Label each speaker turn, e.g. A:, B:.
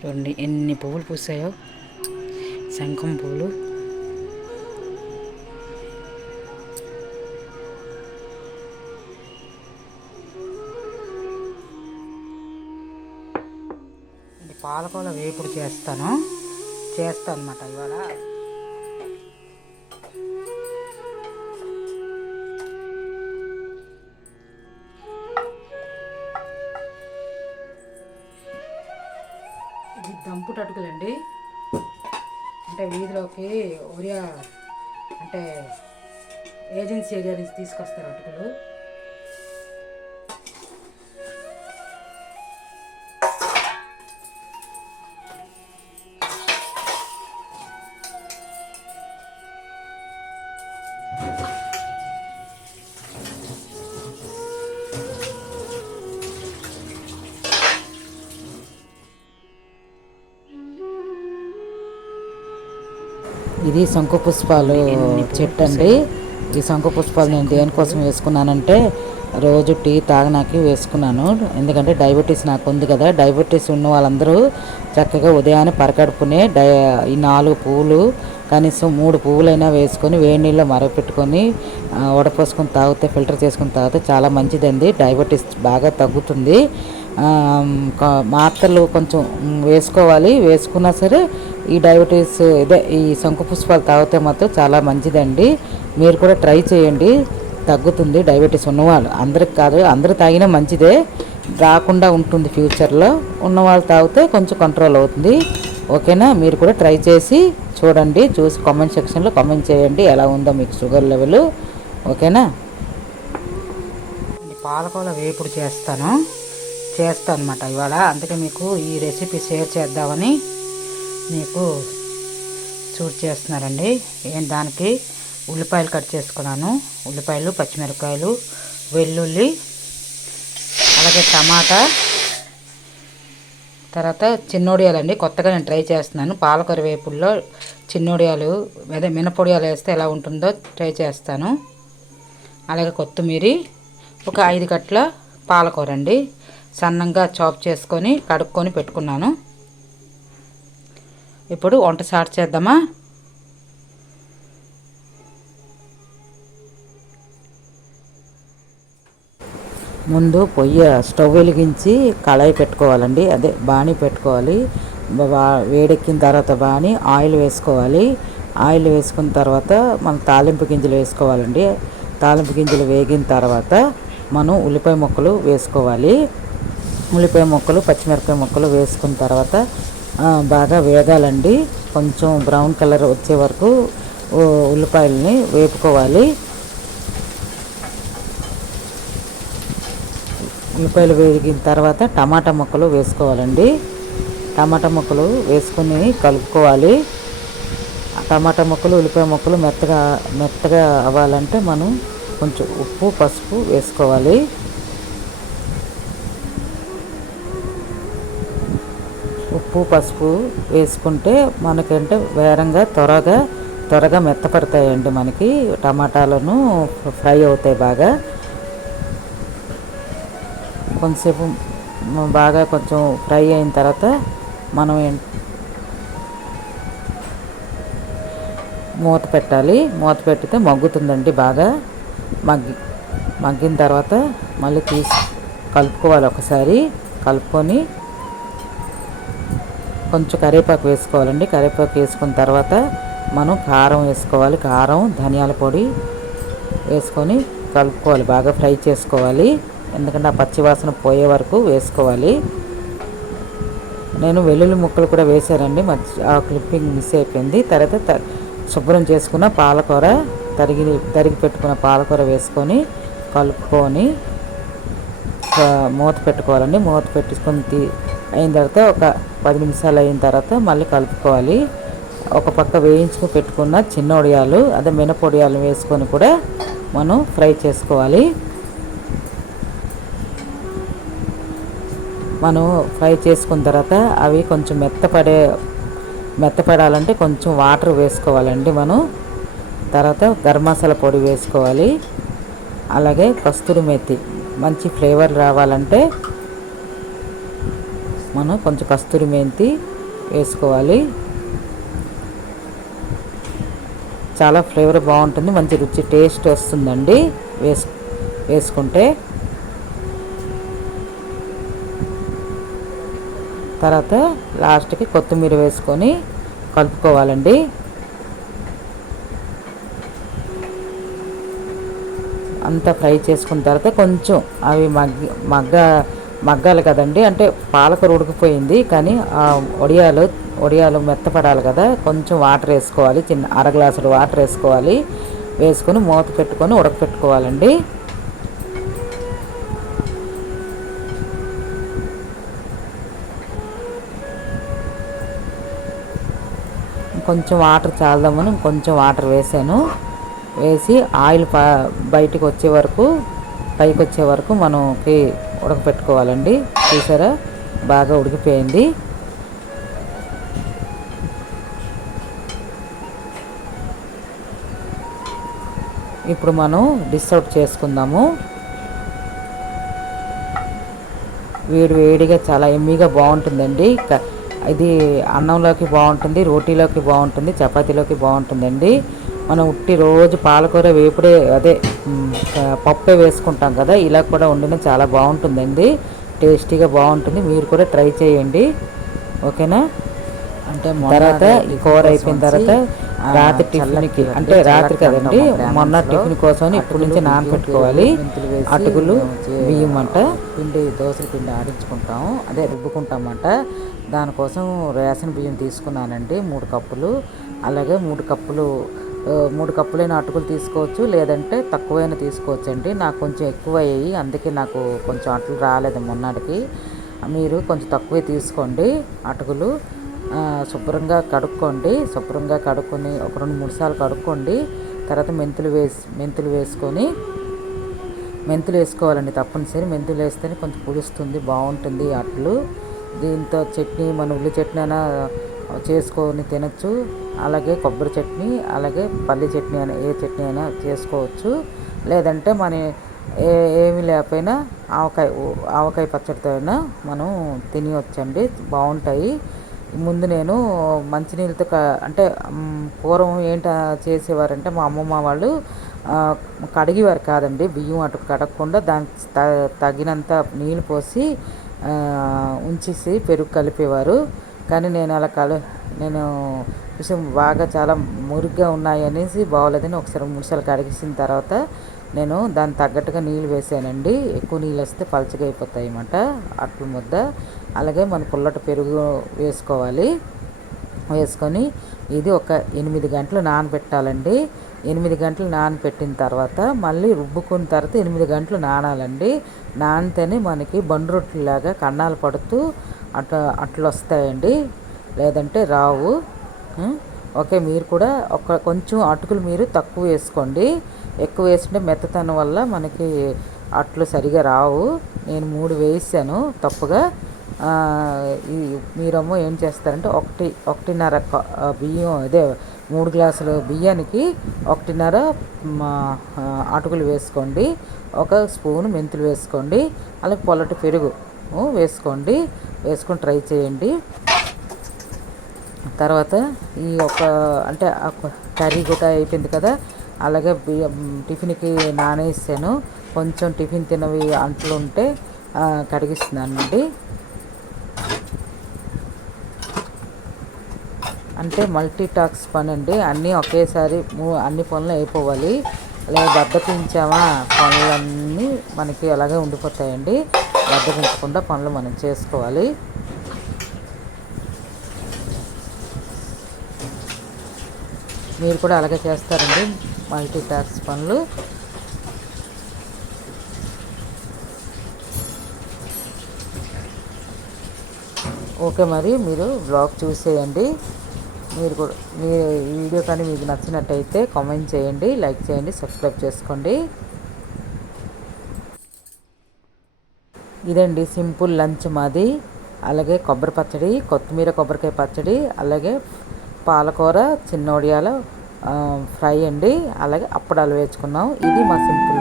A: చూడండి ఎన్ని పువ్వులు పూసాయో. శంఖం పువ్వులు. ఇది పాలకూర వేపుడు చేస్తాను. చేస్తాను అనమాట ఇవాళ. ఇది అటుకులండి అంటే వీధిలోకి ఒరియా అంటే ఏజెన్సీ ఏరియా నుంచి తీసుకొస్తారు అటుకులు. ఇది శంకు పుష్పాలు చెట్టు అండి ఈ శంకు పుష్పాలు నేను దేనికోసం వేసుకున్నానంటే రోజు టీ తాగనాకి వేసుకున్నాను. ఎందుకంటే డయాబెటీస్ నాకు ఉంది కదా. డయాబెటీస్ ఉన్న వాళ్ళందరూ చక్కగా ఉదయాన్నే పరకడుపునే డై ఈ నాలుగు పువ్వులు కనీసం మూడు పువ్వులైనా వేసుకొని వేడి నీళ్ళు మరగపెట్టుకొని ఆ, వడపోసుకొని తాగితే ఫిల్టర్ చేసుకొని తాగితే చాలా మంచిదండి. డయాబెటీస్ బాగా తగ్గుతుంది. మాత్రలు కొంచెం వేసుకోవాలి. వేసుకున్నా సరే ఈ డయాబెటీస్ ఇదే ఈ శంకు పుష్పాలు తాగితే మాత్రం చాలా మంచిదండి. మీరు కూడా ట్రై చేయండి. తగ్గుతుంది డయాబెటీస్ ఉన్నవాళ్ళు. అందరికి కాదు అందరు తాగినా మంచిదే. రాకుండా ఉంటుంది ఫ్యూచర్లో. ఉన్నవాళ్ళు తాగితే కొంచెం కంట్రోల్ అవుతుంది. ఓకేనా? మీరు కూడా ట్రై చేసి చూడండి. చూసి కామెంట్ సెక్షన్లో కామెంట్ చేయండి. ఎలా ఉందో మీకు షుగర్ లెవెల్. ఓకేనా? పాలకోల వేపుడు చేస్తాను. చేస్తాను అనమాట ఇవాళ. అందుకే మీకు ఈ రెసిపీ షేర్ చేద్దామని మీకు చూడు చేస్తున్నారండి. నేను దానికి ఉల్లిపాయలు కట్ చేసుకున్నాను. ఉల్లిపాయలు పచ్చిమిరపకాయలు వెల్లుల్లి అలాగే టమాటా తర్వాత చిన్నోడియాలండి. కొత్తగా నేను ట్రై చేస్తున్నాను. పాలకూర వేపుల్లో చిన్నోడియాలు అదే మినపొడియాలు వేస్తే ఎలా ఉంటుందో ట్రై చేస్తాను. అలాగే కొత్తిమీర ఒక ఐదు కట్ల పాలకూర అండి. సన్నంగా చాప్ చేసుకొని కడుక్కొని పెట్టుకున్నాను. ఇప్పుడు వంట స్టార్ట్ చేద్దామా? ముందు పొయ్యి స్టవ్ వెలిగించి కళాయి పెట్టుకోవాలండి. అదే బాణీ పెట్టుకోవాలి. వేడెక్కిన తర్వాత బాణీ ఆయిల్ వేసుకోవాలి. ఆయిల్ వేసుకున్న తర్వాత మనం తాలింపు గింజలు వేసుకోవాలండి. తాలింపు గింజలు వేగిన తర్వాత మనం ఉల్లిపాయ ముక్కలు వేసుకోవాలి. ఉల్లిపాయ ముక్కలు పచ్చిమిరపకాయ ముక్కలు వేసుకున్న తర్వాత బాగా వేగాలండి. కొంచెం బ్రౌన్ కలర్ వచ్చే వరకు ఉల్లిపాయలని వేపుకోవాలి. ఉల్లిపాయలు వేగిన తర్వాత టమాటా ముక్కలు వేసుకోవాలండి. టమాటా ముక్కలు వేసుకొని కలుపుకోవాలి. టమాటా ముక్కలు ఉల్లిపాయ ముక్కలు మెత్తగా మెత్తగా అవ్వాలంటే మనం కొంచెం ఉప్పు పసుపు వేసుకోవాలి. ఉప్పు పసుపు వేసుకుంటే మనకంటే వేరంగా త్వరగా త్వరగా మెత్తపడతాయండి మనకి. టమాటాలను ఫ్రై అవుతాయి బాగా. కొంతసేపు బాగా కొంచెం ఫ్రై అయిన తర్వాత మనం మూత పెట్టాలి. మూత పెట్టితే మగ్గుతుందండి బాగా. మగ్గి మగ్గిన తర్వాత మళ్ళీ తీసి కలుపుకోవాలి ఒకసారి. కలుపుకొని కొంచెం కరివేపాకు వేసుకోవాలండి. కరివేపాకు వేసుకున్న తర్వాత మనం కారం వేసుకోవాలి. కారం ధనియాల పొడి వేసుకొని కలుపుకోవాలి. బాగా ఫ్రై చేసుకోవాలి. ఎందుకంటే ఆ పచ్చివాసన పోయే వరకు వేసుకోవాలి. నేను వెల్లుల్లి ముక్కలు కూడా వేశానండి. మర్చి ఆ క్లిప్పింగ్ మిస్ అయిపోయింది. తర్వాత త- శుభ్రం చేసుకున్న పాలకూర తరిగి తరిగి పెట్టుకున్న పాలకూర వేసుకొని కలుపుకొని మూత పెట్టుకోవాలండి. మూత పెట్టుకొని తీ అయిన తర్వాత ఒక పది నిమిషాలు అయిన తర్వాత మళ్ళీ కలుపుకోవాలి. ఒక పక్క వేయించుకుని పెట్టుకున్న చిన్న వడియాలు అదే మినపొడియాలు వేసుకొని కూడా మనం ఫ్రై చేసుకోవాలి. మనం ఫ్రై చేసుకున్న తర్వాత అవి కొంచెం మెత్తపడే మెత్తపడాలంటే కొంచెం వాటర్ వేసుకోవాలండి మనం. తర్వాత గరం మసాలా పొడి వేసుకోవాలి. అలాగే కస్తూరి మెత్తి మంచి ఫ్లేవర్ రావాలంటే మనం కొంచెం కస్తూరి మెంతి వేసుకోవాలి. చాలా ఫ్లేవర్ బాగుంటుంది మంచి రుచి టేస్ట్ వస్తుందండి. వేసు వేసుకుంటే. తర్వాత లాస్ట్కి కొత్తిమీర వేసుకొని కలుపుకోవాలండి. అంతా ఫ్రై చేసుకున్న తర్వాత కొంచెం అవి మగ్గ మగ్గ మగ్గాలి కదండి. అంటే పాలకూర ఉడికిపోయింది కానీ ఆ వడియాలు వడియాలు మెత్తపడాలి కదా. కొంచెం వాటర్ వేసుకోవాలి. చిన్న అర గ్లాసులు వాటర్ వేసుకోవాలి. వేసుకొని మూత పెట్టుకొని ఉడకపెట్టుకోవాలండి. కొంచెం వాటర్ చాలదామని కొంచెం వాటర్ వేసాను. వేసి ఆయిల్ బయటికి వచ్చే వరకు పైకి వచ్చే వరకు మనకి ఉడకపెట్టుకోవాలండి. చూసారా? బాగా ఉడికిపోయింది. ఇప్పుడు మనం డిస్ చేసుకుందాము. వేడి వేడిగా చాలా ఎమ్మీగా బాగుంటుందండి. క- ఇది అన్నంలోకి బాగుంటుంది రోటీలోకి బాగుంటుంది చపాతీలోకి బాగుంటుందండి. మనం ఉట్టి రోజు పాలకూర వేపుడే అదే పప్పే వేసుకుంటాం కదా ఇలా కూడా వండిన చాలా బాగుంటుందండి. టేస్టీగా బాగుంటుంది మీరు కూడా ట్రై చేయండి. ఓకేనా?
B: అంటే
A: తర్వాత ఈ కూర అయిపోయిన తర్వాత రాత్రి టిఫిన్కి అంటే రాత్రి కదండి మొన్న టిఫిన్ కోసం ఇప్పటి నుంచి నానబెట్టుకోవాలి. అటుకులు బియ్యం అంట. పిండి దోశల పిండి ఆడించుకుంటాం అదే రుబ్బుకుంటామంట. దానికోసం రేషన్ బియ్యం తీసుకున్నానండి. మూడు కప్పులు. అలాగే మూడు కప్పులు మూడు కప్పులైన అటుకులు తీసుకోవచ్చు. లేదంటే తక్కువైనా తీసుకోవచ్చు అండి నాకు కొంచెం ఎక్కువ అయ్యాయి అందుకే నాకు కొంచెం అట్లు రాలేదు మొన్నటికి. మీరు కొంచెం తక్కువే తీసుకోండి అటుకులు. శుభ్రంగా కడుక్కోండి. శుభ్రంగా కడుక్కొని ఒక రెండు మూడు సార్లు కడుక్కోండి. తర్వాత మెంతులు వేసి మెంతులు వేసుకొని మెంతులు వేసుకోవాలండి తప్పనిసరి. మెంతులు వేస్తేనే కొంచెం పులుస్తుంది బాగుంటుంది అట్లు దీంతో చట్నీ మన ఉల్లి చట్నీ అయినా చేసుకొని తినచ్చు. అలాగే కొబ్బరి చట్నీ అలాగే పల్లి చట్నీ అయినా ఏ చట్నీ అయినా చేసుకోవచ్చు. లేదంటే మన ఏ ఏమి లేకపోయినా ఆవకాయ ఆవకాయ పచ్చడితో అయినా మనం తినవచ్చండి బాగుంటాయి. ముందు నేను మంచినీళ్ళతో క అంటే పూర్వం ఏంట చేసేవారంటే మా అమ్మమ్మ వాళ్ళు కడిగేవారు కాదండి. బియ్యం అటు కడగకుండా దానికి త- తగినంత నీళ్ళు పోసి ఉంచేసి పెరుగు కలిపేవారు. కానీ నేను అలా కల నేను కొంచెం బాగా చాలా మురిగ్గా ఉన్నాయి అనేసి బాగోలేదని ఒకసారి మూడుసార్లు కడిగేసిన తర్వాత నేను దానికి తగ్గట్టుగా నీళ్ళు వేసానండి. ఎక్కువ నీళ్ళు వస్తే పలచగా అయిపోతాయి అన్నమాట అట్ల ముద్ద. అలాగే మన పుల్లటి పెరుగు వేసుకోవాలి. వేసుకొని ఇది ఒక ఎనిమిది గంటలు నానబెట్టాలండి. ఎనిమిది గంటలు నానబెట్టిన తర్వాత మళ్ళీ రుబ్బుకున్న తర్వాత ఎనిమిది గంటలు నానాలండి. నానితేనే మనకి బండు రొట్టెలాగా కన్నాలు పడుతూ అట్లా అట్లు వస్తాయండి. లేదంటే రావు. ఓకే మీరు కూడా ఒక కొంచెం అటుకులు మీరు తక్కువ వేసుకోండి. ఎక్కువ వేసుకుంటే మెత్తతనం వల్ల మనకి అట్లు సరిగా రావు. నేను మూడు వేసాను తప్పుగా. మీరేమో ఏం చేస్తారంటే ఒకటి ఒకటిన్నర బియ్యం అదే మూడు గ్లాసులు బియ్యానికి ఒకటిన్నర అటుకులు వేసుకోండి ఒక స్పూన్ మెంతులు వేసుకోండి అలాగే పొల్లటి పెరుగు వేసుకోండి వేసుకొని ట్రై చేయండి. తర్వాత ఈ ఒక అంటే కర్రీ కూడా అయిపోయింది కదా అలాగే బియ్యం టిఫిన్కి నానేసాను కొంచెం టిఫిన్ తినవి అంట్లు ఉంటే కడిగిస్తున్నానండి. అంటే మల్టీ టాక్స్ పని అండి అన్నీ ఒకేసారి మూ- అన్ని పనులు అయిపోవాలి. లేదా బద్దకించామా పనులన్నీ మనకి అలాగే ఉండిపోతాయండి. బద్దకించకుండా పనులు మనం చేసుకోవాలి. మీరు కూడా అలాగే చేస్తారండి మల్టీ టాక్స్ పనులు. ఓకే మరి మీరు బ్లాగ్ చూసేయండి. మీరు కూడా మీ ఈ వీడియో కానీ మీకు నచ్చినట్టయితే కామెంట్ చేయండి లైక్ చేయండి సబ్స్క్రైబ్ చేసుకోండి. ఇదండి సింపుల్ లంచ్ మాది. అలాగే కొబ్బరి పచ్చడి కొత్తిమీర కొబ్బరికాయ పచ్చడి అలాగే పాలకూర చిన్నోడియాల ఫ్రై అండి. అలాగే అప్పడాలు వేసుకున్నాం. ఇది మా సింపుల్.